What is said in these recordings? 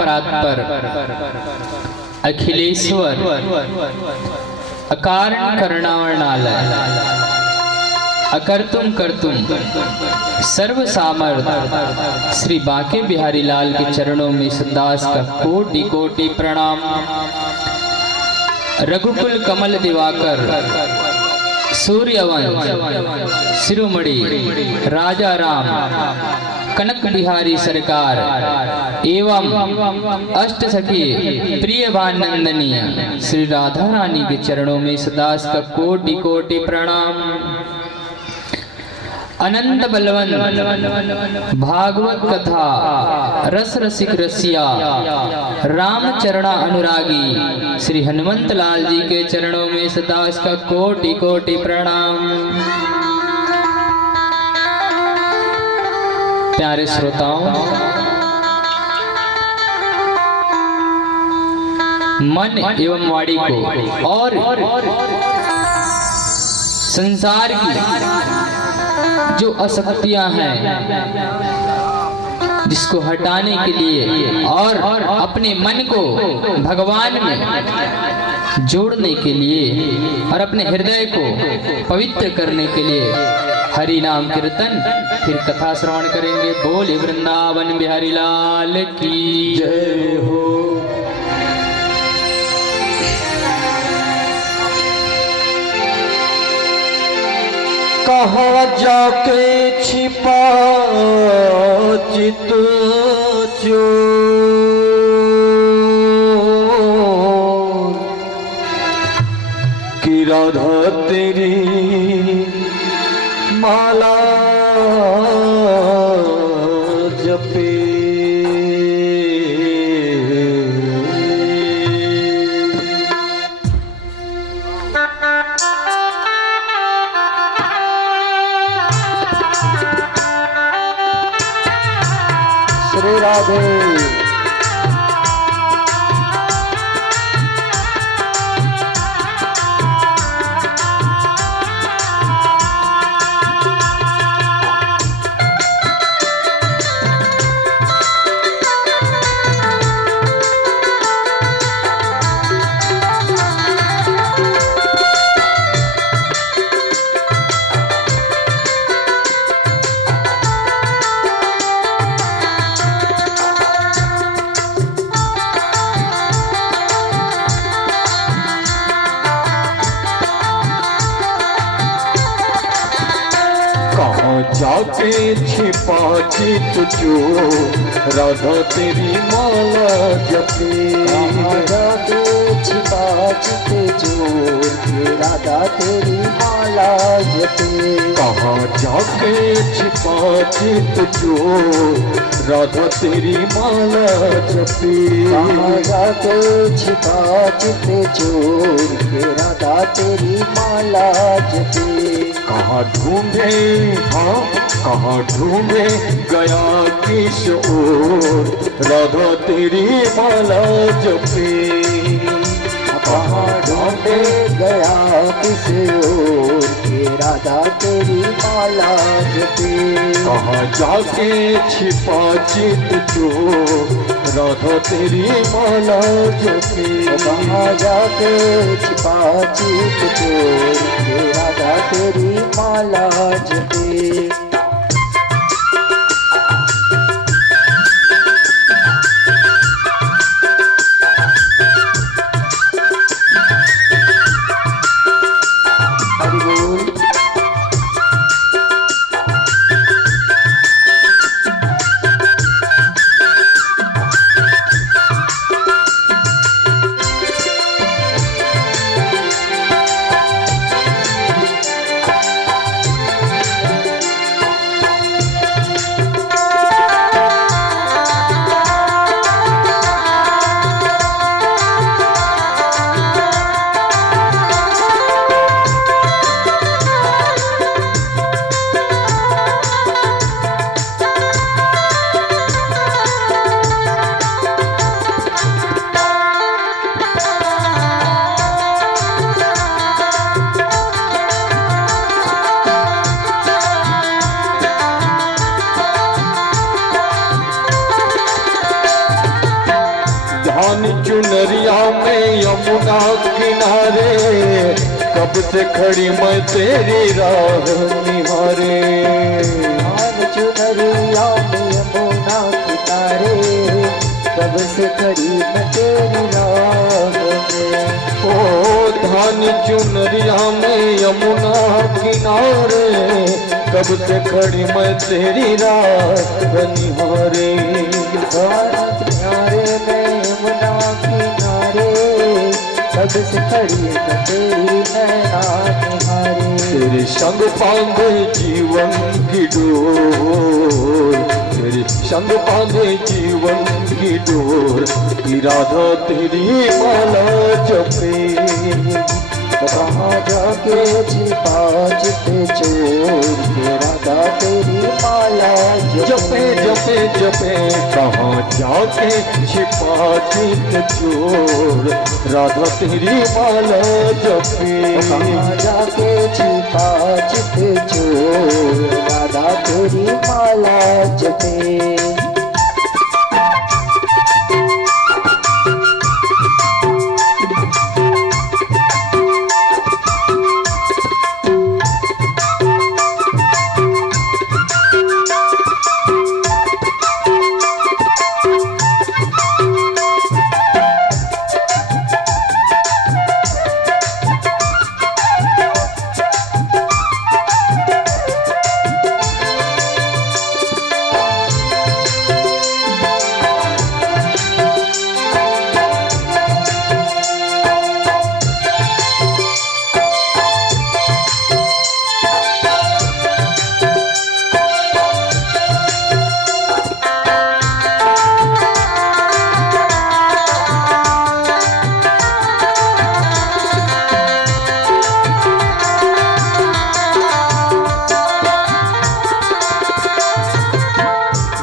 परात्पर अखिलेश्वर अकारण करणावरणालय अकर्तुम कर्तुम सर्व सामर्थ श्री बांके बिहारी लाल के चरणों में सदास का कोटि कोटि प्रणाम। रघुकुल कमल दिवाकर सूर्यवंश शिरोमणि राजा राम कनक बिहारी सरकार एवं अष्ट सखी प्रिय भानंदनीय श्री राधा रानी के चरणों में सदास का कोटि कोटि प्रणाम। अनंत बलवंत भागवत कथा रस रसिक रसिया राम चरणा अनुरागी श्री हनुमंत लाल जी के चरणों में सदास का कोटि कोटि प्रणाम। प्यारे श्रोताओं, मन एवं वाणी को और संसार की जो अशक्तियां हैं जिसको हटाने के लिए और अपने मन को भगवान में जोड़ने के लिए और अपने हृदय को पवित्र करने के लिए हरि नाम कीर्तन फिर कथा श्रवण करेंगे। बोले वृंदावन बिहारी लाल की जय हो। कहाँ जाके छिपा चित चोर कि राधा तेरी माला जपे। श्री राधे। जाके छिपा चित जो राधा तेरी माला जपे। जाके छिपा चित जो राधा तेरी माला जपे। कहाँ जाके छिपा चित जो राधा तेरी माला जपे। कहाँ जाके छिपा चित जो राधा तेरी माला जपे। कहाँ ढूंढे हाँ कहाँ ढूंढे गया किस ओर राधा तेरी माला जपे। कहाँ ढूंढे गया किस ओर के राधा तेरी माला जपे। कहाँ जाके छिपा चित जो राधा तेरी माला जपे। कहाँ जाके छिपा चित जो राधा तेरी माला जपे। यमुना किनारे, कब से खड़ी मैं तेरी राह निहारे। धान चुनरिया में यमुना किनारे, कब से खड़ी मैं तेरी राह में। ओ धान चुनरिया में यमुना किनारे, कब से खड़ी मैं तेरी राह निहारे। धान किनारे में यमुना किनारे, कब से खड़ी मैं तेरी नैना निहारे। तेरे संग बांधे जीवन की डोर, तेरे संग बांधे जीवन की डोर, राधा तेरी माला जपे। कहाँ जाके छिपा चित चोर, राधा तेरी माला जपे जपे जपे, कहाँ जाके छिपा चित चोर, राधा तेरी माला जपे। कहाँ जाके छिपा चित चोर, राधा तेरी माला जपे।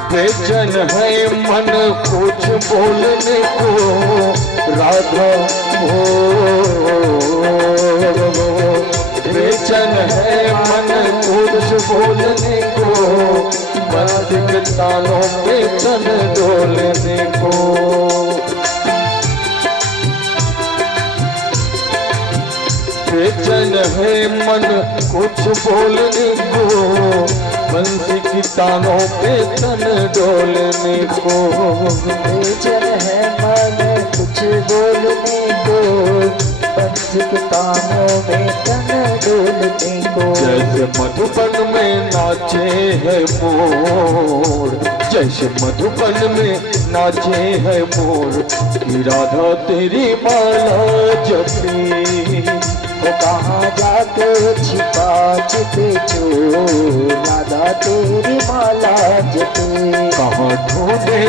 बेचैन है मन कुछ बोलने को, राधा हो। बेचैन है मन कुछ बोलने को, बस तानों पे तन डोलने को। बेचैन है मन कुछ बोलने को, बंसी की तानों पे तन डोलने को। बेचैन है मन कुछ बोलने को, बंसी की तानों में तन डोलने को। जैसे मधुबन में नाचे है मोर, जैसे मधुबन में नाचे है मोर, की राधा तेरी माला जपी। वो कहाँ जाके छिपा चित चोर, राधा तेरी माला जपे। कहाँ ढूंढे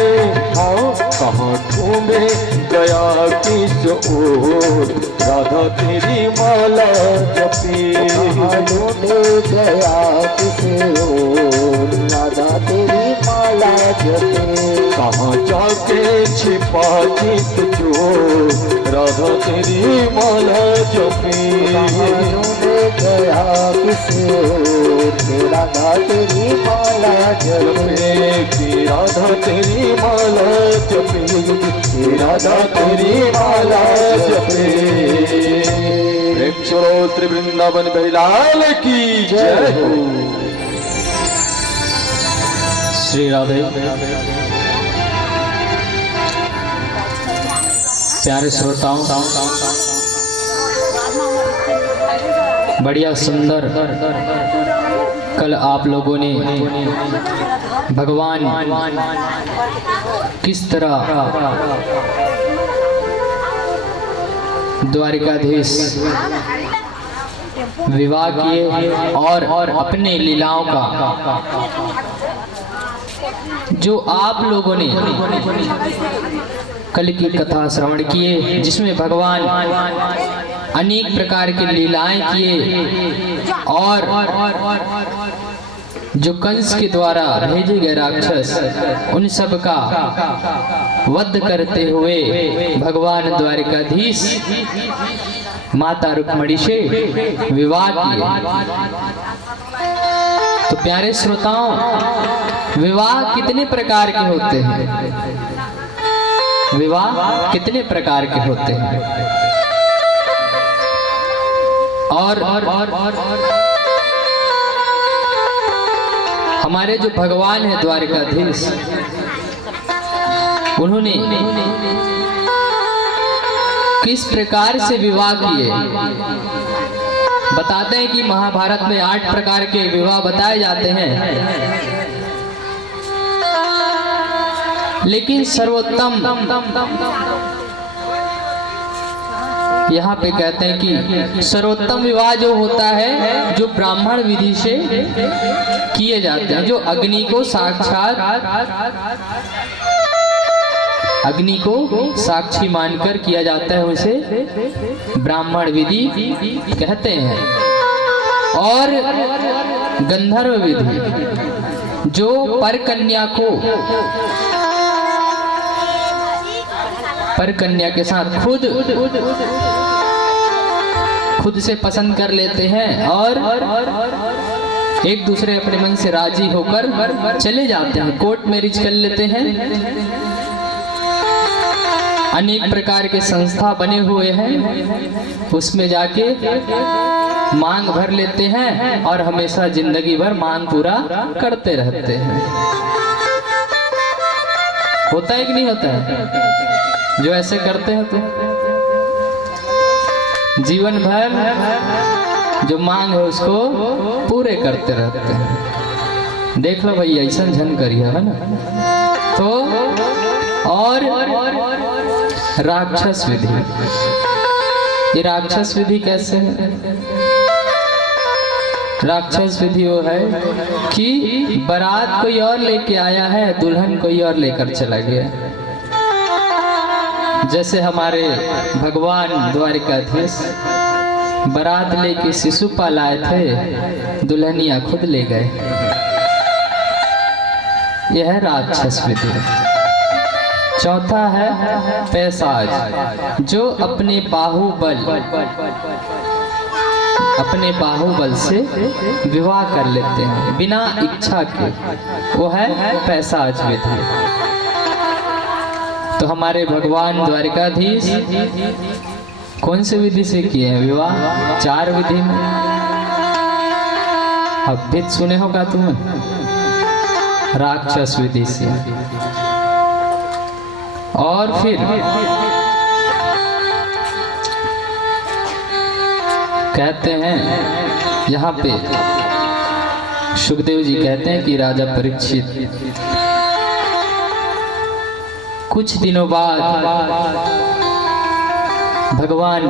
हाँ कहाँ ढूंढे गया किस ओर, राधा तेरी माला जपी। कहाँ ढूंढे गया किस ओर, राधा तेरी माला जपे। कहाँ जाके छिपा चित चोर, राधा तेरी माला जपी। कहाँ ढूंढे गया किस ओर, राधा तेरी माला जपे। की राधा तेरी माला जपे, की राधा तेरी माला जपे। प्रेम चलो श्री वृंदावन बिहारी की जय हो। श्री राधे। प्यारे श्रोताओं, बढ़िया सुंदर कल आप लोगों ने भगवान किस तरह द्वारिकाधीश विवाह किए और अपने लीलाओं का जो आप लोगों ने कल की कथा श्रवण किए, जिसमें भगवान अनेक प्रकार की लीलाएं किए और जो कंस के द्वारा भेजे गए राक्षस उन सब का वध करते हुए भगवान द्वारिकाधीश माता रुक्मिणी से विवाह किए। तो प्यारे श्रोताओं, विवाह कितने प्रकार के होते हैं? विवाह कितने प्रकार के होते हैं? और हमारे जो भगवान है द्वारिकाधीश, उन्होंने किस प्रकार से विवाह किए। बताते हैं कि महाभारत में 8 प्रकार के विवाह बताए जाते हैं, लेकिन सर्वोत्तम यहाँ पे कहते हैं कि सर्वोत्तम विवाह जो होता है जो ब्राह्मण विधि से किए जाते हैं, जो अग्नि को साक्षी मानकर किया जाता है, उसे ब्राह्मण विधि कहते हैं। और गंधर्व विधि जो पर कन्या के साथ खुद से पसंद कर लेते हैं और एक दूसरे अपने मन से राजी होकर चले जाते हैं, कोर्ट मैरिज कर लेते हैं। अनेक प्रकार के संस्था बने हुए हैं, उसमें जाके मांग भर लेते हैं और हमेशा जिंदगी भर मांग पूरा करते रहते हैं। होता है कि नहीं होता है? जो ऐसे करते हैं तो जीवन भर जो मांग है उसको पूरे करते रहते हैं। देख लो भैया, ऐसा झन करिए, है ना। तो और राक्षस विधि, ये राक्षस विधि कैसे है? राक्षस विधि वो है कि बारात कोई और लेके आया है, दुल्हन कोई और लेकर चला गया। जैसे हमारे भगवान द्वारिकाधीश बारात लेके शिशुपाल आए थे, दुल्हनिया खुद ले गए। यह है राक्षस विधि। चौथा है पैसाज, जो अपने बाहुबल से विवाह कर लेते हैं बिना इच्छा के, वो है पैसाज विधि। तो हमारे भगवान द्वारिकाधीश कौन से विधि से किए हैं विवाह? 4 विधि में। अब भी सुने होगा तुम, राक्षस विधि से। और फिर कहते हैं यहाँ पे सुखदेव जी कहते हैं कि राजा परीक्षित कुछ दिनों बाद भगवान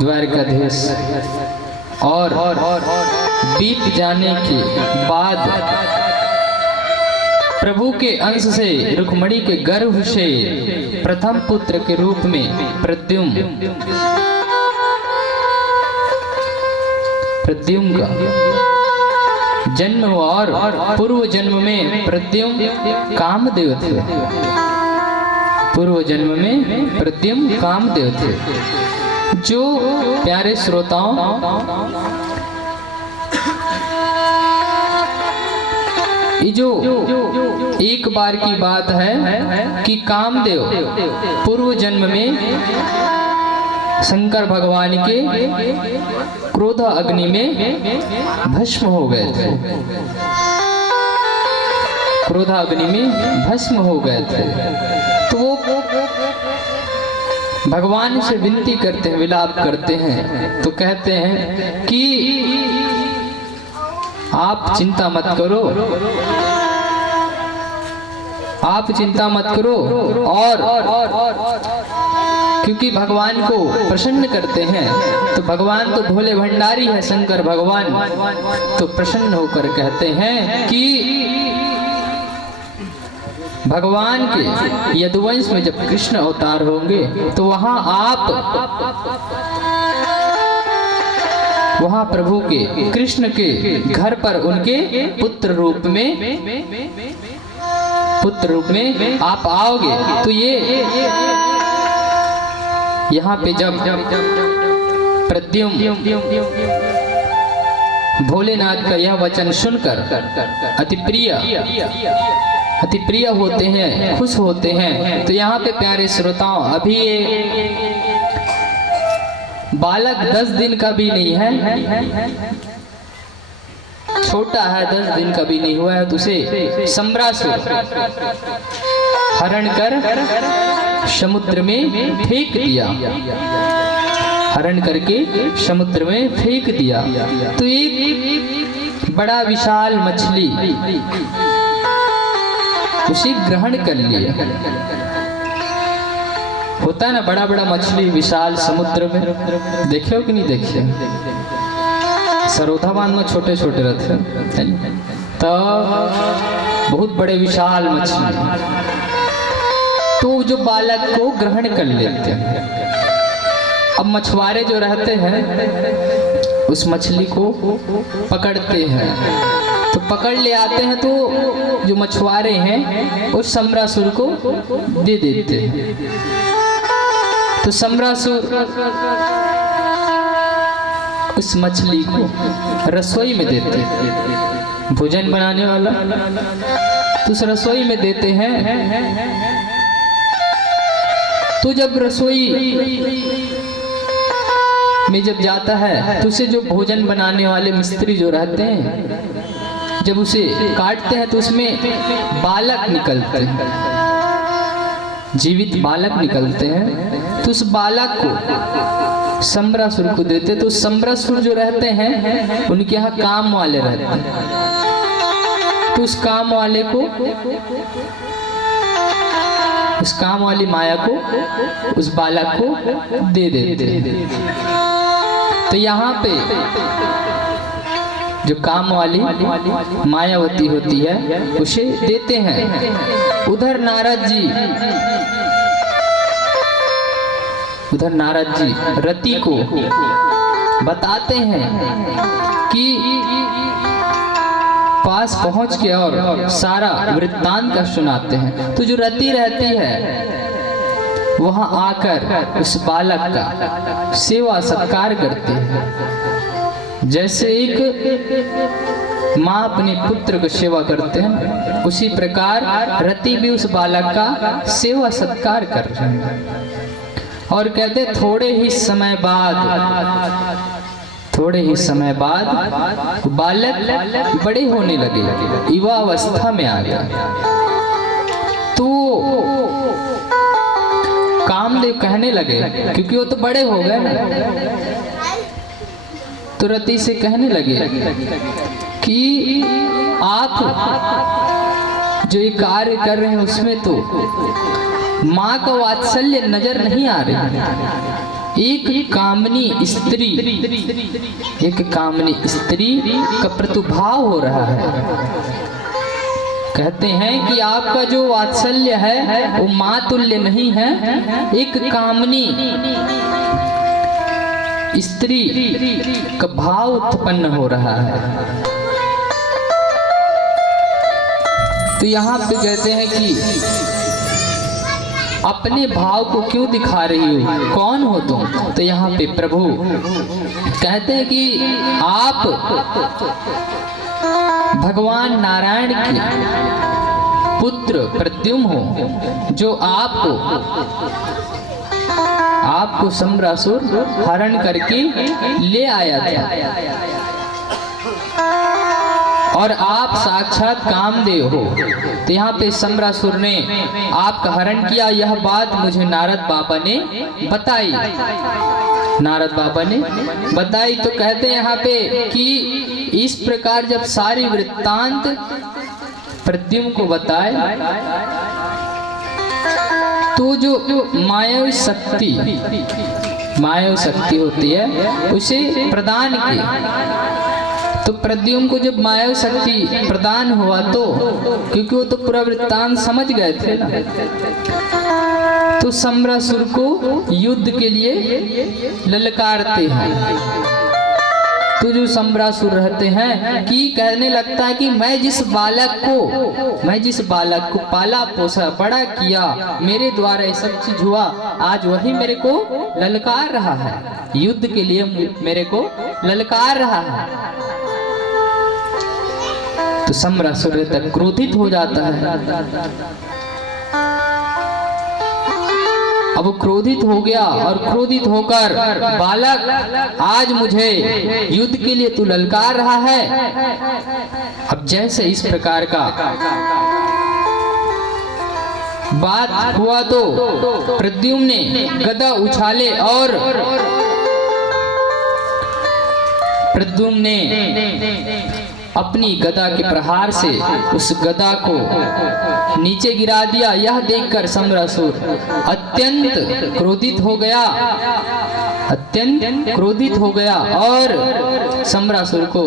द्वारिकाधीश और बीत जाने के बाद प्रभु के अंश से रुक्मणी के गर्भ से प्रथम पुत्र के रूप में प्रद्युम्न का जन्म हुआ। और पूर्व जन्म में प्रद्युम्न कामदेव थे। पूर्व जन्म में प्रद्युम्न कामदेव थे। जो प्यारे श्रोताओं, ये जो एक बार की बात है कि कामदेव पूर्व जन्म में शंकर भगवान के क्रोध अग्नि में भस्म हो गए थे। क्रोध अग्नि में भस्म हो गए थे। तो वो भगवान से विनती करते हैं, विलाप करते हैं, तो कहते हैं कि आप चिंता मत करो, आप चिंता मत करो। और क्योंकि भगवान को प्रसन्न करते हैं, तो भगवान तो भोले भंडारी है शंकर भगवान, तो प्रसन्न होकर कहते हैं कि भगवान के यदुवंश में जब कृष्ण अवतार होंगे तो वहां प्रभु के कृष्ण के घर पर उनके पुत्र रूप में आप आओगे। तो ये यहाँ पे जब प्रद्युम्न भोलेनाथ का यह वचन सुनकर अति प्रिय होते हैं, खुश होते हैं। तो यहाँ पे प्यारे श्रोताओं, अभी ये बालक 10 दिन का भी नहीं है, छोटा है, 10 दिन का भी नहीं हुआ है, तो उसे सम्रासुर हरण कर समुद्र में फेंक दिया, हरण करके समुद्र में फेंक दिया। तो एक बड़ा विशाल मछली उसे ग्रहण कर लिया। होता है ना बड़ा बड़ा मछली विशाल समुद्र में, देखे हो कि नहीं देखे? सरोधा बांध में छोटे छोटे रहते हैं, तो बहुत बड़े विशाल मछली, तो जो बालक को ग्रहण कर लेते हैं। अब मछुआरे जो रहते हैं उस मछली को पकड़ते हैं, तो पकड़ ले आते हैं, तो जो मछुआरे हैं उस सम्रासुर को दे देते हैं। तो सम्रासुर उस मछली को रसोई में देते हैं, भोजन बनाने वाला, तो उस रसोई में देते हैं। तो जब रसोई में जब जाता है तो उसे जो भोजन बनाने वाले मिस्त्री जो रहते हैं, जब उसे काटते हैं तो उसमें बालक निकलते हैं, जीवित बालक निकलते हैं। तो उस बालक को सम्रासुर को देते, तो सम्रासुर जो रहते हैं उनके यहाँ काम वाले रहते हैं, तो उस काम वाले को, उस काम वाली माया को उस बालक को दे देते। तो यहाँ पे जो काम वाली मायावती होती है उसे देते हैं। उधर नारद जी रति को बताते हैं कि पास पहुंच के और सारा वृत्तांत का सुनाते हैं। तो जो रति रहती है वहां आकर उस बालक का सेवा सत्कार करते हैं। जैसे एक माँ अपने पुत्र को सेवा करते हैं, उसी प्रकार रति भी उस बालक का सेवा सत्कार कर रहे हैं। और कहते थोड़े ही समय बाद बालक बड़े होने लगे, युवा अवस्था में आ गया। तो कामदेव कहने लगे, क्योंकि वो तो बड़े हो गए ना, तो रति से कहने लगे कि आप जो ये कार्य कर रहे हैं उसमें तो माँ का वात्सल्य नजर नहीं आ रही। एक कामनी स्त्री का प्रतिभाव हो रहा है। कहते हैं कि आपका जो वात्सल्य है वो माँ तुल्य नहीं है, एक कामनी स्त्री का भाव उत्पन्न हो रहा है। तो यहाँ पे कहते हैं कि अपने भाव को क्यों दिखा रही हो, कौन हो तुम? तो यहाँ पे प्रभु कहते हैं कि आप भगवान नारायण के पुत्र प्रद्युम्न हो, जो आपको सम्रासुर हरण करके ले आया था, और आप साक्षात कामदेव हो। तो यहाँ पे सम्रासुर ने आपका हरण किया, यह बात मुझे नारद बाबा ने बताई। तो कहते हैं यहाँ पे कि इस प्रकार जब सारी वृत्तांत प्रद्युम्न को बताए, तो जो मायावी शक्ति होती है उसे प्रदान की। तो प्रद्युम्न को जब मायावी शक्ति प्रदान हुआ, तो क्योंकि वो तो पूरा वृत्तांत समझ गए थे ना, तो सम्रासुर को युद्ध के लिए ललकारते हैं। तो जो सम्रासुर रहते हैं कि कहने लगता है कि मैं जिस बालक को पाला पोसा बड़ा किया, मेरे द्वारा ये सब चीज हुआ, आज वही मेरे को ललकार रहा है, युद्ध के लिए मेरे को ललकार रहा है। तो सम्रासुर तक क्रोधित हो जाता है। अब वो क्रोधित हो गया और क्रोधित होकर, बालक आज मुझे युद्ध के लिए तू ललकार रहा है। अब जैसे इस प्रकार का बात हुआ तो प्रद्युम्न ने गदा उछाले और प्रद्युम्न ने अपनी गदा के प्रहार से उस गदा को नीचे गिरा दिया। यह देखकर सम्रासुर अत्यंत क्रोधित हो गया, अत्यंत क्रोधित हो गया और सम्रासुर को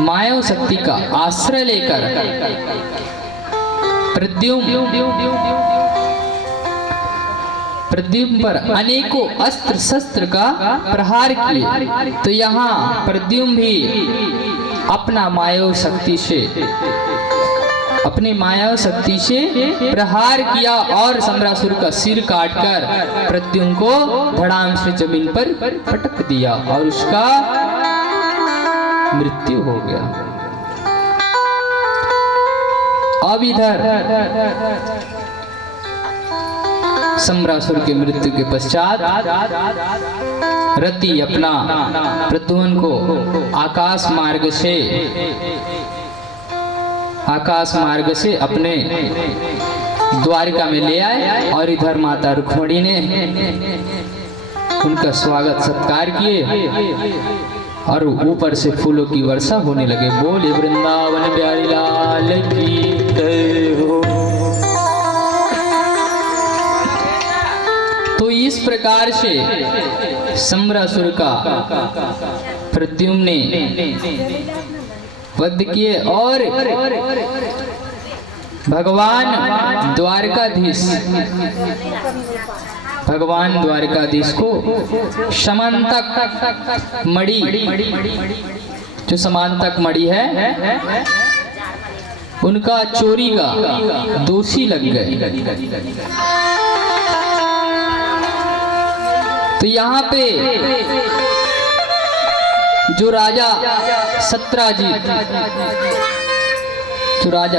मायाव शक्ति का आश्रय लेकर प्रद्युम्न पर अनेकों अस्त्र शस्त्र का प्रहार किए। तो यहाँ प्रद्युम्न भी अपनी मायाव शक्ति से प्रहार किया और सम्रासुर का सिर काटकर प्रद्युम्न को धड़ाम से जमीन पर पटक दिया और उसका मृत्यु हो गया। अब इधर सम्रासुर के मृत्यु के पश्चात रति अपना प्रद्युम्न को आकाश मार्ग से अपने द्वारिका में ले आए और इधर माता रुक्मिणी ने उनका स्वागत सत्कार किए और ऊपर से फूलों की वर्षा होने लगे। बोले वृंदावन बिहारी लाल की जय हो। तो इस प्रकार से सम्रासुर का प्रद्युम्न ने वध किए और भगवान द्वारकाधीश को समांतक मणि, जो समांतक मणि है, उनका चोरी का दोषी लग गए। तो यहाँ पे जो राजा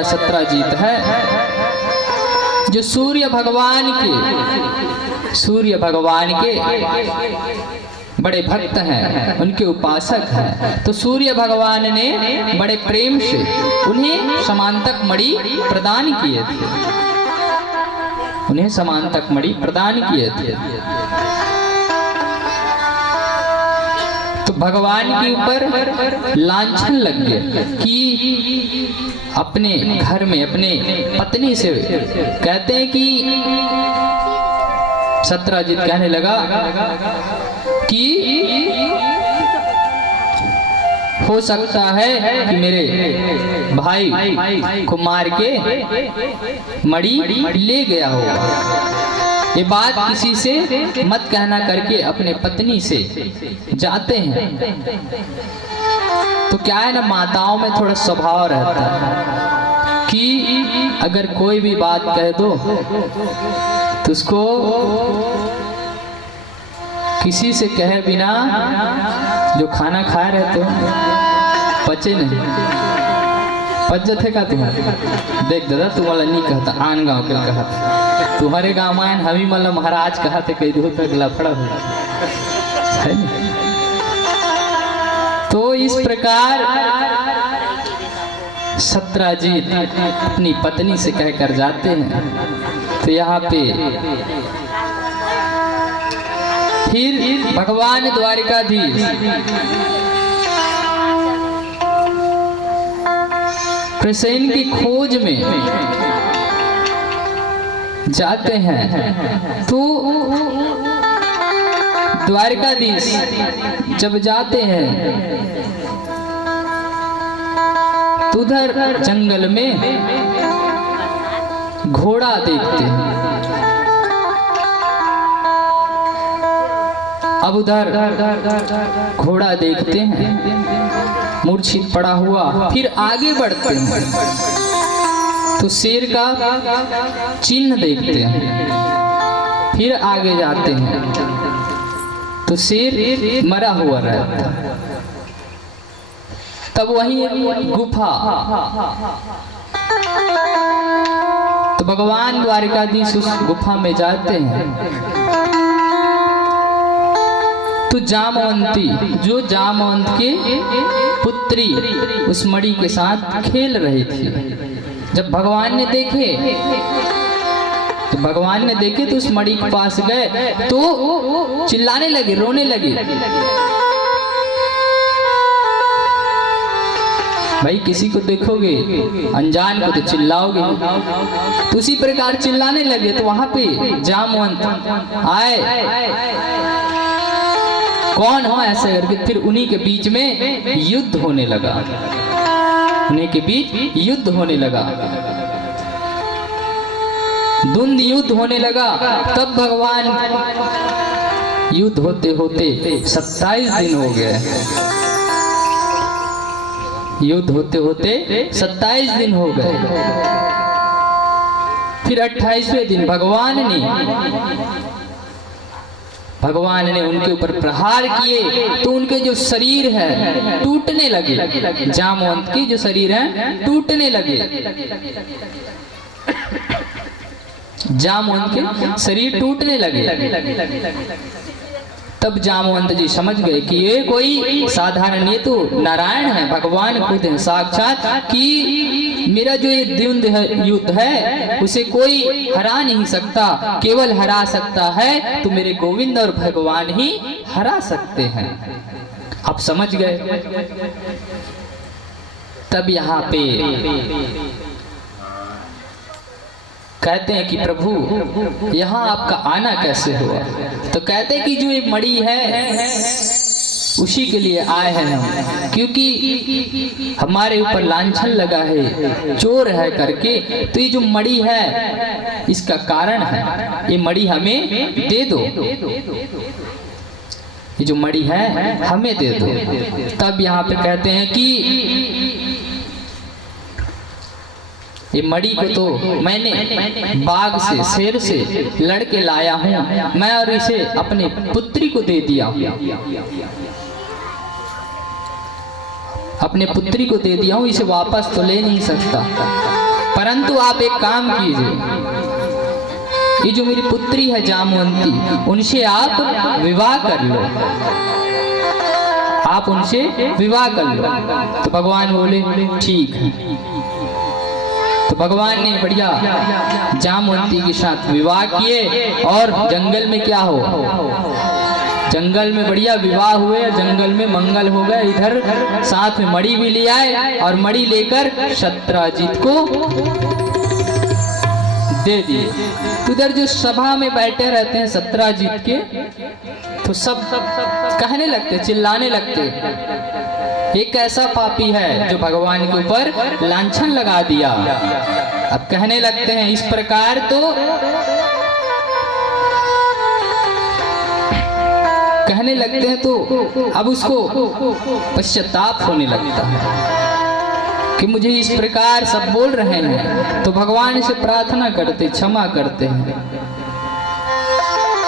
सत्राजीत है, जो सूर्य भगवान के बड़े भक्त हैं, उनके उपासक हैं। तो सूर्य भगवान ने बड़े प्रेम से उन्हें समांतक मणि प्रदान किए थे। तो भगवान के ऊपर लांछन लग गया कि अपने घर में अपने पत्नी से कहते हैं कि सत्राजीत कहने लगा कि हो सकता है कि मेरे भाई को मार के मणि ले गया होगा। ये बात किसी से मत कहना करके अपने पत्नी से जाते हैं। तो क्या है ना, माताओं में थोड़ा स्वभाव रहता है कि अगर कोई भी बात कह दो तो उसको किसी से कहे बिना जो खाना खाए रहते हो पचे नहीं पच जाते का तुम्हारे। देख दादा तुम्हारा नहीं कहता, आन गाँव के कहता, तुम्हारे गाँव में हमी मतलब महाराज कहते कई दूर तक लफड़ा हो है। तो इस प्रकार सत्राजीत अपनी पत्नी से कहकर जाते हैं। तो यहाँ पे फिर भगवान द्वारिकाधीश कृष्ण की खोज में जाते हैं। तो द्वारिकाधीश जब जाते हैं तो उधर जंगल में घोड़ा देखते हैं। अब उधर घोड़ा देखते हैं मूर्छित पड़ा हुआ, फिर आगे बढ़ते हैं तो शेर का चिन्ह देखते हैं, फिर आगे जाते हैं तो शेर मरा हुआ रहता है। तब वहीं एक गुफा, तो भगवान द्वारिकाधीश उस गुफा में जाते हैं तो जामवंती, जो जामवंत के पुत्री उस मणि के साथ खेल रही थी, जब भगवान ने देखे तो उस मणि के पास गए तो चिल्लाने लगे, रोने लगे। भाई किसी को देखोगे अनजान को तो चिल्लाओगे, तो उसी प्रकार चिल्लाने लगे। तो वहां पे जामवंत आए, कौन हो ऐसे करके, फिर उन्हीं के बीच में युद्ध होने लगा, उन्हीं के बीच युद्ध होने लगा, द्वंद्व युद्ध होने लगा। तब भगवान, युद्ध होते होते 27 दिन हो गए, युद्ध होते होते 27 दिन हो गए। फिर 28वें दिन भगवान ने उनके ऊपर प्रहार किए तो उनके जो शरीर है टूटने लगे, जामवंत के जो शरीर है टूटने लगे, जामवंत के शरीर टूटने लगे। तब जामवंत जी समझ गए कि ये कोई साधारण, ये तो नारायण है, भगवान खुद है साक्षात, कि मेरा जो ये द्वंद्व युद्ध है उसे कोई हरा नहीं सकता, केवल हरा सकता है तो मेरे गोविंद और भगवान ही हरा सकते हैं। आप समझ गए। तब यहाँ पे कहते हैं कि प्रभु यहाँ आपका आना कैसे हुआ? तो कहते हैं कि जो ये मणि है उसी के लिए आए हैं हम, क्योंकि हमारे ऊपर लांछन लगा है, चोर है करके। तो ये जो मणि है इसका कारण है, ये मणि हमें दे दो, ये जो मणि है हमें दे दो। तब यहाँ पे कहते हैं कि ये मणि को तो मैंने बाघ से, शेर से लड़के लाया हूँ मैं, और इसे अपने पुत्री को दे दिया, अपने पुत्री को दे दिया हूँ, इसे वापस तो ले नहीं सकता। परंतु आप एक काम कीजिए, ये जो मेरी पुत्री है जामवंती, उनसे आप विवाह कर लो, आप उनसे विवाह कर लो। तो भगवान बोले ठीक है। तो भगवान ने बढ़िया जामवंती के साथ विवाह किए और जंगल में क्या हो, जंगल में बढ़िया विवाह हुए, जंगल में मंगल हो गए। इधर साथ में मणि भी ले आए और मणि लेकर सत्राजित को दे दिए। तो इधर जो सभा में बैठे रहते हैं सत्राजित के, तो सब कहने लगते, चिल्लाने लगते, एक ऐसा पापी है जो भगवान के ऊपर लांछन लगा दिया। अब कहने लगते हैं इस प्रकार, तो कहने लगते हैं तो अब उसको पश्चाताप होने लगता है कि मुझे इस प्रकार सब बोल रहे हैं। तो भगवान से प्रार्थना करते, क्षमा करते हैं।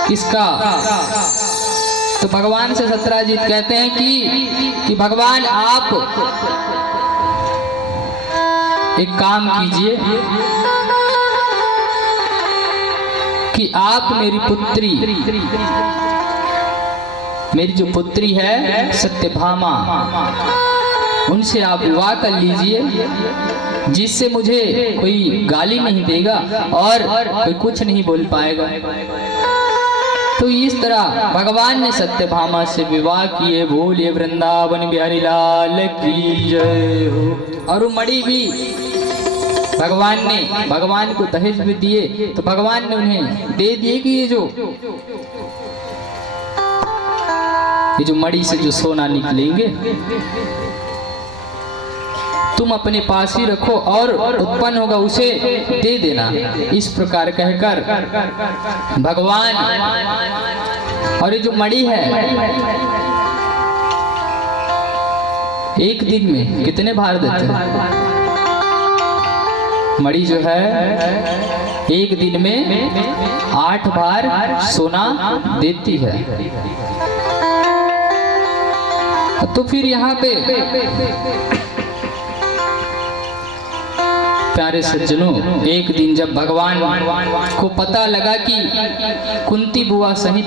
किसका? तो भगवान से सत्राजित कहते हैं कि भगवान आप एक काम कीजिए कि आप मेरी पुत्री, मेरी जो पुत्री है सत्यभामा, उनसे आप विवाह कर लीजिए, जिससे मुझे कोई गाली नहीं देगा और कोई कुछ नहीं बोल पाएगा। तो इस तरह भगवान ने सत्यभामा से विवाह किए। बोलिए वृंदावन बिहारी लाल की जय हो। और वो मणि भी भगवान को दहेज में दिए। तो भगवान ने उन्हें दे दिए कि ये जो मणि से जो सोना निकलेंगे तुम अपने पास ही रखो और उत्पन्न होगा उसे दे देना। इस प्रकार कहकर भगवान, और ये जो मणि है एक दिन में कितने भार देते हैं? मणि जो है एक दिन में 8 भार सोना देती है। तो फिर यहाँ पे प्यारे सज्जनों, एक दिन जब भगवान को पता लगा कि कुंती बुआ सहित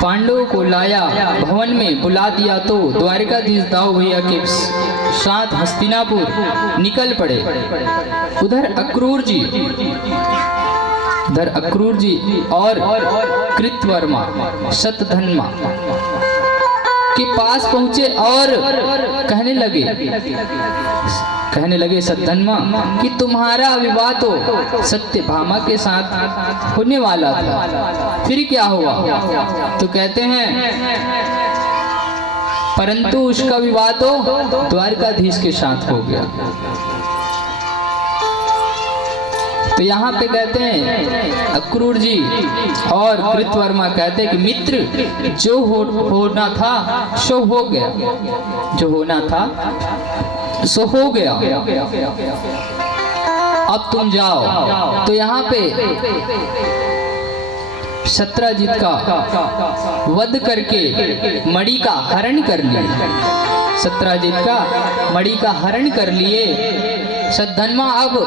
पांडवों को लाया, भवन में बुला दिया, तो द्वारिकाधीश दाऊ भैया के साथ हस्तिनापुर निकल पड़े। उधर अक्रूर जी और कृतवर्मा शतधन्मा के पास पहुंचे और कहने लगे शतधन्मा कि तुम्हारा विवाह तो सत्यभामा के साथ होने वाला था, फिर क्या हुआ? तो कहते हैं परंतु उसका विवाह तो द्वारकाधीश के साथ हो गया। तो यहाँ पे कहते हैं अक्रूर जी और कृतवर्मा कहते हैं कि मित्र, जो होना था सो हो गया, जो होना था सो हो गया, अब तुम जाओ। तो यहाँ पे शत्रजित का वध करके मणि का हरण कर लिया। शत्रजित का मणि का हरण कर लिए। शतधन्मा अब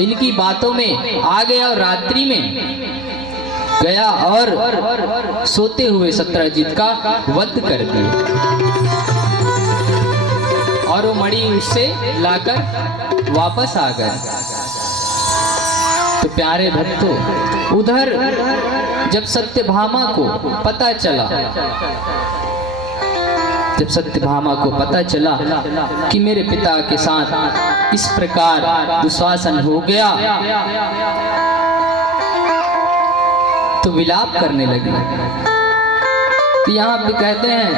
इनकी बातों में आ गया और रात्रि में गया और सोते हुए शत्रजित का वध कर दिया और वो मणि उससे लाकर वापस आ गए। तो प्यारे भक्तों, उधर जब सत्यभामा को पता चला कि मेरे पिता के साथ इस प्रकार दुशासन हो गया, तो विलाप करने लगी। तो यहाँ पे कहते हैं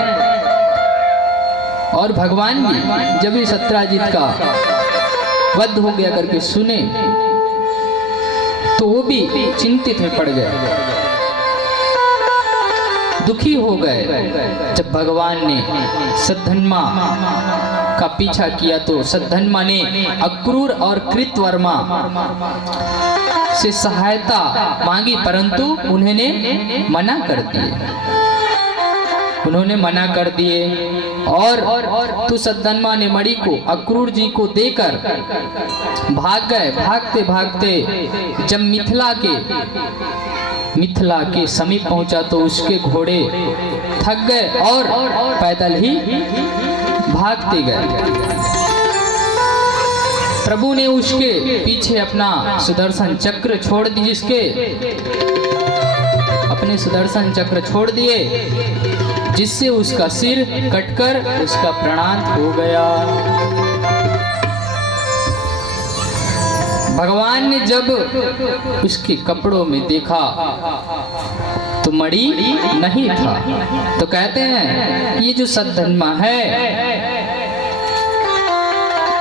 और भगवान भी जब ये शत्रजित का वध हो गया करके सुने तो वो भी चिंतित में पड़ गए, दुखी हो गए। जब भगवान ने शतधन्मा का पीछा किया तो शतधन्मा ने अक्रूर और कृतवर्मा से सहायता मांगी, परंतु उन्होंने मना कर दिए। और तो शतधन्मा ने मणि को अक्रूर जी को देकर भाग गए। भागते भागते जब मिथिला के समीप पहुंचा तो उसके घोड़े थक गए और पैदल ही भागते गए। प्रभु ने उसके पीछे अपना सुदर्शन चक्र छोड़ दिए, जिससे उसका सिर कटकर उसका प्राणांत हो गया। भगवान ने जब उसके कपड़ों में देखा तो मणि नहीं था। तो कहते हैं ये जो शतधन्मा है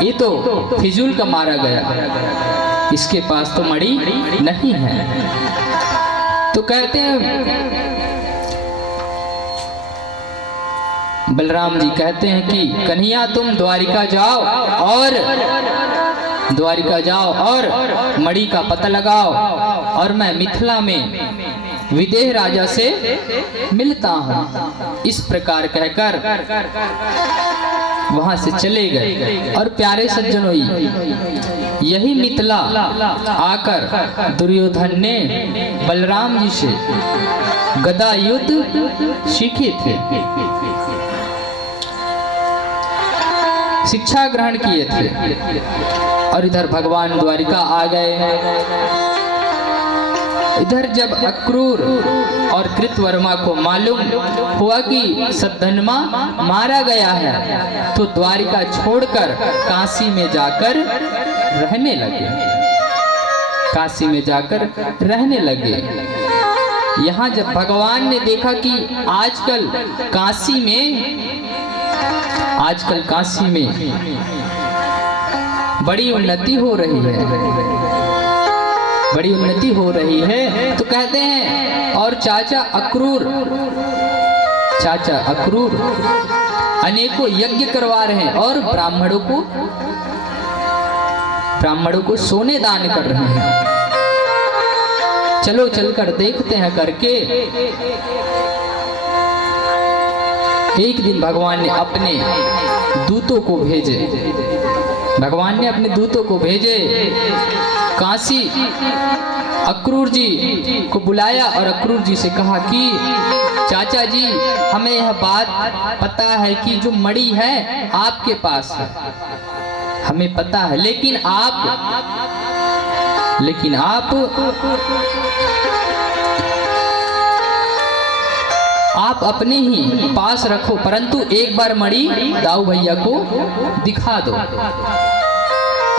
ये तो फिजूल का मारा गया, इसके पास तो मणि नहीं है। तो कहते हैं बलराम जी कहते हैं कि कन्हैया तुम द्वारिका जाओ और मणि का पता लगाओ और मैं मिथिला में विदेह राजा से मिलता हूँ। इस प्रकार कहकर वहां से चले गए। और प्यारे सज्जनों, यही मिथिला आकर दुर्योधन ने बलराम जी से गदा युद्ध सीखे थे, शिक्षा ग्रहण किए थे। और इधर भगवान द्वारिका आ गए। इधर जब अक्रूर और कृतवर्मा को मालूम हुआ कि शतधन्मा मारा गया है तो द्वारिका छोड़कर काशी में जाकर रहने लगे। यहाँ जब भगवान ने देखा कि आजकल काशी में बड़ी उन्नति हो रही है, तो कहते हैं और चाचा अक्रूर अनेकों यज्ञ करवा रहे हैं और ब्राह्मणों को सोने दान कर रहे हैं। चलो चलकर देखते हैं करके एक दिन भगवान ने अपने दूतों को भेजे, भगवान ने अपने दूतों को भेजे, काशी अक्रूर जी को बुलाया और अक्रूर जी से कहा कि चाचा जी, हमें यह बात पता है कि जो मणि है आपके पास है, हमें पता है, लेकिन आप अपने ही पास रखो, परंतु एक बार मणि दाऊ भैया को दिखा दो,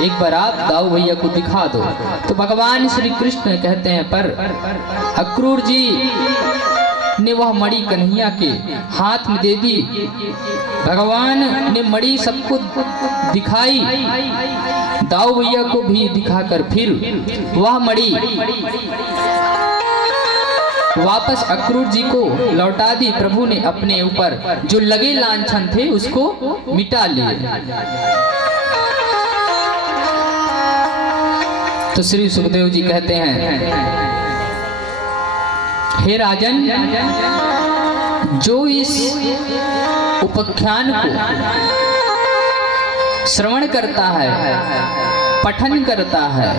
एक बार आप दाऊ भैया को दिखा दो। तो भगवान श्री कृष्ण कहते हैं, पर अक्रूर जी ने वह मणि कन्हैया के हाथ में दे दी। भगवान ने मणि सबको दिखाई, दाऊ भैया को भी दिखाकर फिर वह मणि वापस अक्रूर जी को लौटा दी। प्रभु ने अपने ऊपर जो लगे लांछन थे उसको मिटा लिए। तो श्री सुखदेव जी कहते हैं, हे राजन, जो इस उपाख्यान को श्रवण करता है, पठन करता है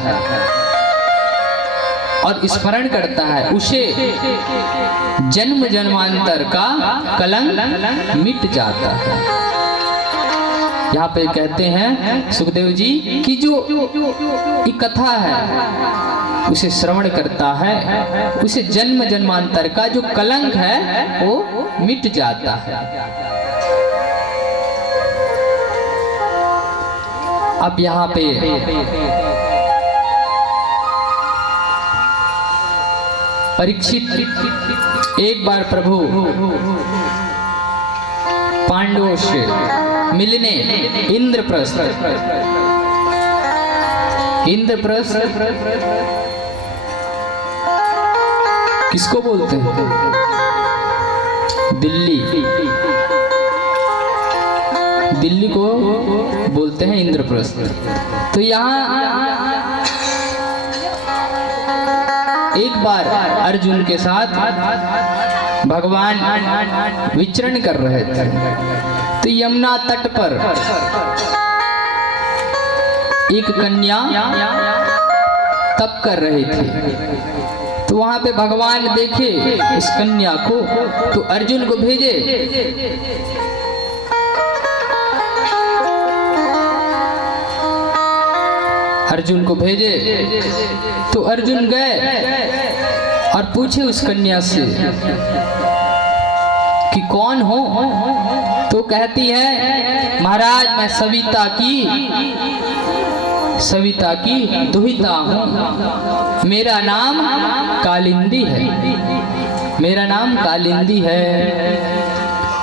और स्मरण करता है, उसे जन्म जन्मांतर का कलंक मिट जाता है। यहाँ पे कहते हैं सुखदेव जी कि जो ये कथा है उसे श्रवण करता है, उसे जन्म जन्मांतर का जो कलंक है वो मिट जाता है। अब यहाँ पे परीक्षित एक बार प्रभु पांडवों से मिलने इंद्रप्रस्थ किसको बोलते हैं? दिल्ली को बोलते हैं इंद्रप्रस्थ। तो यहाँ एक बार अर्जुन के साथ भगवान विचरण कर रहे थे, तो यमुना तट पर एक कन्या तप कर रही थी। तो वहां पे भगवान देखे इस कन्या को, तो अर्जुन को भेजे, तो अर्जुन गए और पूछे उस कन्या से कि कौन हो? तो कहती है, महाराज मैं सविता की दुहिता हूँ, मेरा नाम कालिंदी है।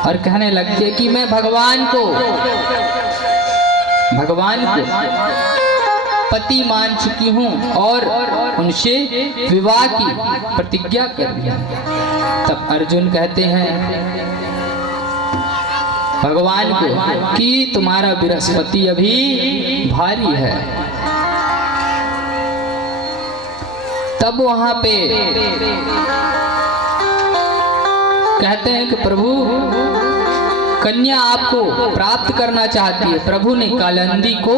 और कहने लगते कि मैं भगवान को पति मान चुकी हूँ और उनसे विवाह की प्रतिज्ञा कर ली। तब अर्जुन कहते हैं भगवान को कि तुम्हारा बृहस्पति अभी भारी है। तब वहां पे कहते हैं कि प्रभु कन्या आपको प्राप्त करना चाहती है। प्रभु ने कालिंदी को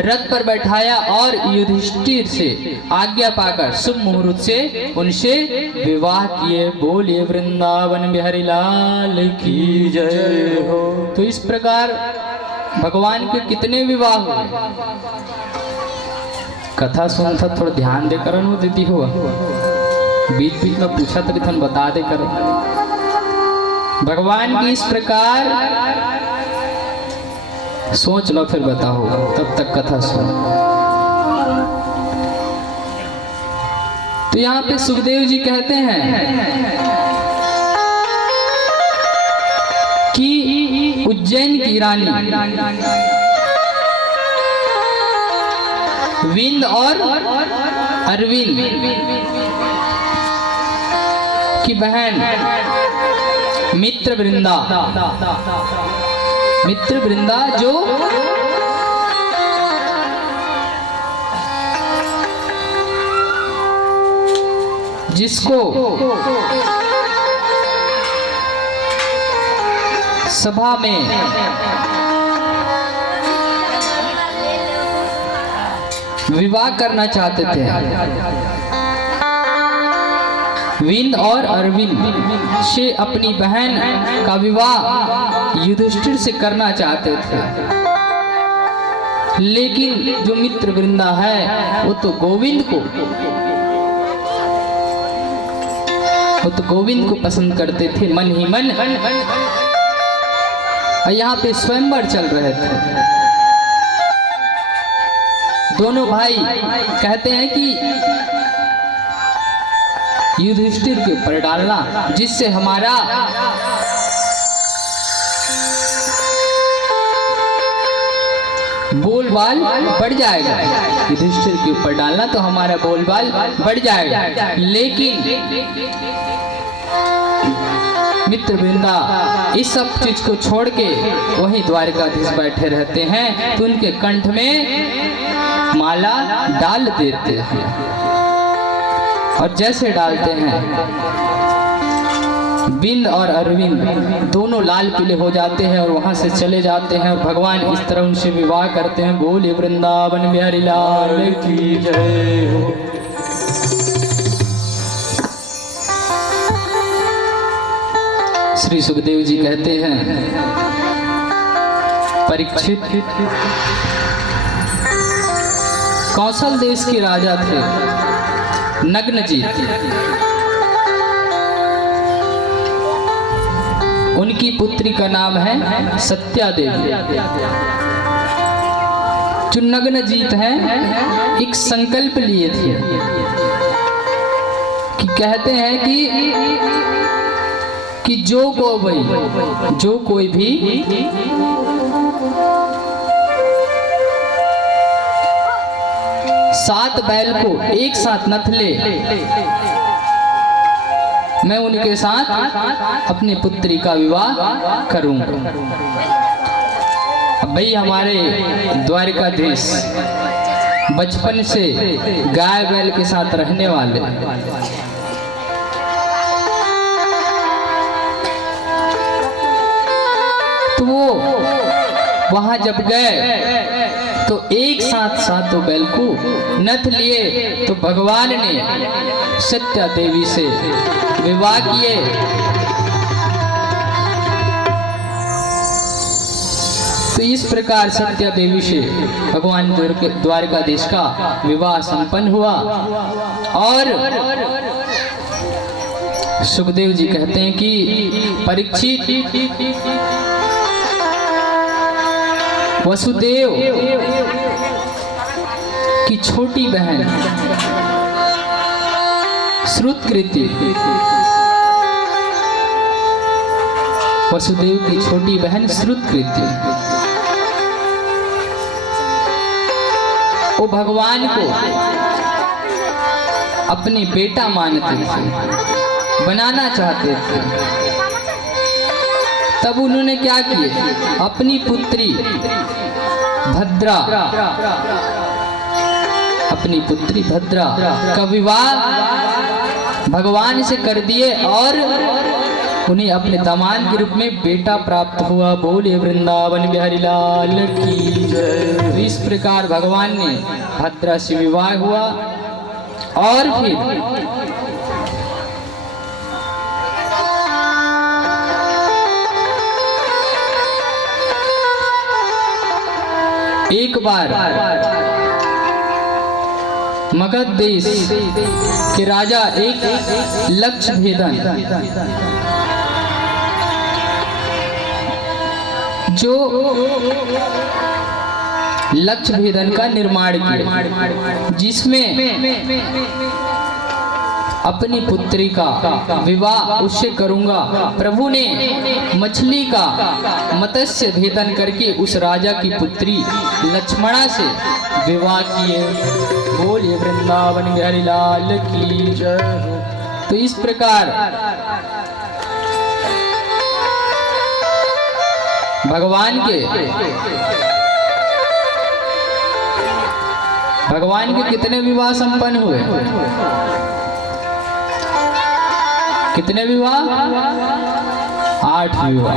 रथ पर बैठाया और युधिष्ठिर से आज्ञा पाकर शुभ मुहूर्त से उनसे विवाह किए। बोलिए वृंदावन बिहारी लाल की जय हो। तो इस प्रकार भगवान के कितने विवाह हुए? कथा सुनता थोड़ा ध्यान देकर अनु दीदी हुआ, बीच बीच में पूछा तो थन बता दे कर। भगवान की इस प्रकार सोच लो, फिर बताओ, तब तक कथा सुनो। तो यहाँ पे सुखदेव जी कहते हैं कि उज्जैन की रानी विंद और अरविंद की बहन मित्र वृंदा जो जिसको सभा में विवाह करना चाहते थे। विंद और अरविंद से अपनी बहन का विवाह युधिष्ठिर से करना चाहते थे, लेकिन जो मित्र वृंदा है वो तो गोविंद को पसंद करते थे मन ही मन। यहाँ पे स्वयंवर चल रहे थे। दोनों भाई कहते हैं कि युधिष्ठिर के ऊपर डालना, जिससे हमारा बोलबाल बढ़ जाएगा। युधिष्ठिर के ऊपर डालना तो हमारा बोलबाल बढ़ जाएगा। लेकिन मित्र वृंदा इस सब चीज को छोड़ के वहीं द्वारकाधीश बैठे रहते हैं, तो उनके कंठ में माला डाल देते हैं। और जैसे डालते हैं, बिंद और अरविंद दोनों लाल पीले हो जाते हैं और वहां से चले जाते हैं। और भगवान इस तरह उनसे विवाह करते हैं। बोले वृंदावन बिहारी लाल की जय हो। श्री सुखदेव जी कहते हैं, परीक्षित कौशल देश के राजा थे, नग्न जी। उनकी पुत्री का नाम है सत्या देवी। जो नग्न जीत हैं, एक संकल्प लिए थे कि कहते हैं कि जो कोई भी सात बैल को एक साथ नथ ले, मैं उनके साथ अपनी पुत्री का विवाह करूंगा। अब भाई हमारे द्वारकाधीश बचपन से गाय बैल के साथ रहने वाले, तो वो वहां जब गए तो एक साथ सातों बैल को नथ लिए, तो भगवान ने सत्या देवी से विवाह किए। तो इस प्रकार सत्या देवी से भगवान द्वारकाधीश का विवाह संपन्न हुआ। और सुखदेव जी कहते हैं कि परीक्षित वसुदेव की छोटी बहन श्रुतकृति, वसुदेव की छोटी बहन श्रुतकृति, वो भगवान को अपने बेटा मानते थे, बनाना चाहते थे। तब उन्होंने क्या किया, अपनी पुत्री भद्रा का विवाह भगवान से कर दिए और उन्हें अपने दामाद के रूप में बेटा प्राप्त हुआ। बोले वृंदावन बिहारी लाल की जय। तो इस प्रकार भगवान ने भद्रा से विवाह हुआ। और फिर एक बार मगध देश के राजा एक लक्ष्य भेदन का निर्माण किया, जिसमें अपनी पुत्री का विवाह उससे करूंगा। प्रभु ने मछली का मत्स्य भेदन करके उस राजा की पुत्री लक्ष्मणा से विवाह किए। बोलिए वृंदावन बिहारी लाल की जय। तो इस प्रकार भगवान के कितने विवाह संपन्न हुए? कितने विवाह? 8 विवाह।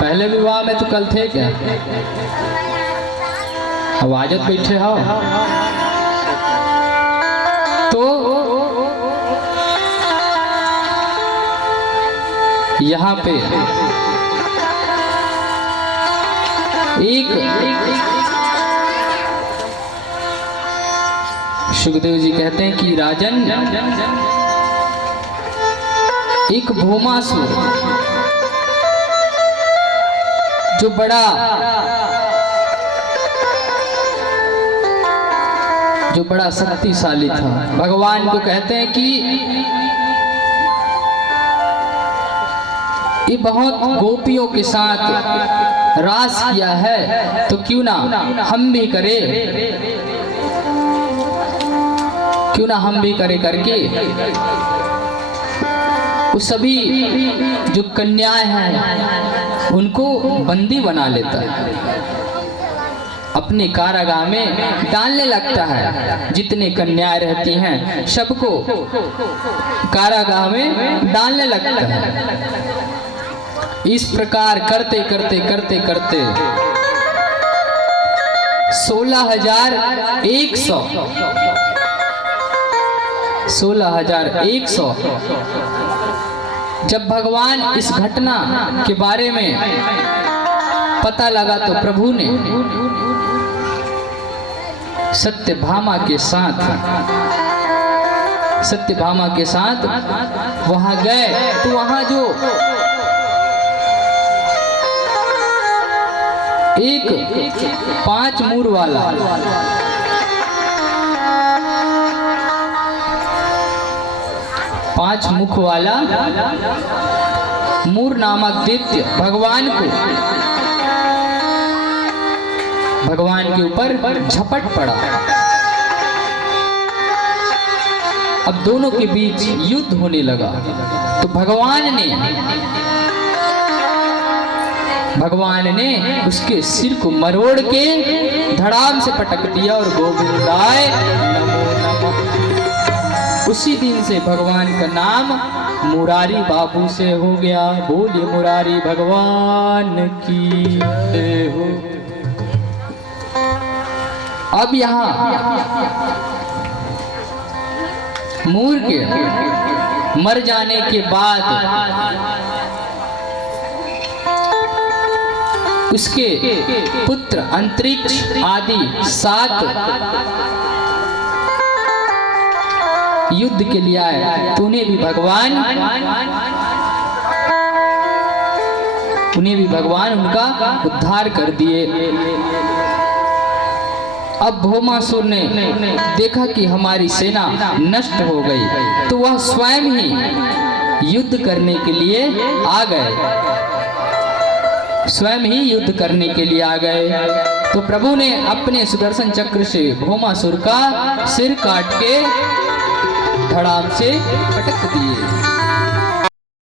पहले विवाह में तो कल थे क्या? अब आजत बैठे हो तो यहाँ पे एक सुखदेव जी कहते हैं कि राजन, एक भौमासुर जो बड़ा शक्तिशाली था, भगवान को कहते हैं कि ये बहुत गोपियों के साथ रास किया है, तो क्यों ना हम भी करें करके वो सभी जो कन्याएं हैं उनको बंदी बना लेता है, अपने कारागाह में डालने लगता है। जितने कन्याएं रहती हैं सबको कारागाह में डालने लगता है। इस प्रकार करते करते 16,100 जब भगवान इस घटना के बारे में पता लगा तो प्रभु ने सत्यभामा के साथ वहां गए, तो वहां जो एक 5 मुर वाला पांच मुख वाला मूर नामक दैत्य भगवान के ऊपर झपट पड़ा। अब दोनों के बीच युद्ध होने लगा, तो भगवान ने उसके सिर को मरोड़ के धड़ाम से पटक दिया और गोविंदाय नमो नमः। उसी दिन से भगवान का नाम मुरारी बाबू से हो गया। बोलिए मुरारी भगवान की जय हो। अब यहाँ मूर के मर जाने के बाद उसके पुत्र अंतरिक्ष आदि 7 युद्ध के लिए आए, तो उन्हें भी भगवान उनका उद्धार कर दिए। अब भौमासुर ने देखा कि हमारी सेना नष्ट हो गई, तो वह स्वयं ही युद्ध करने के लिए आ गए। तो प्रभु ने अपने सुदर्शन चक्र से भौमासुर का सिर काट के धड़ाम से पटक दिए।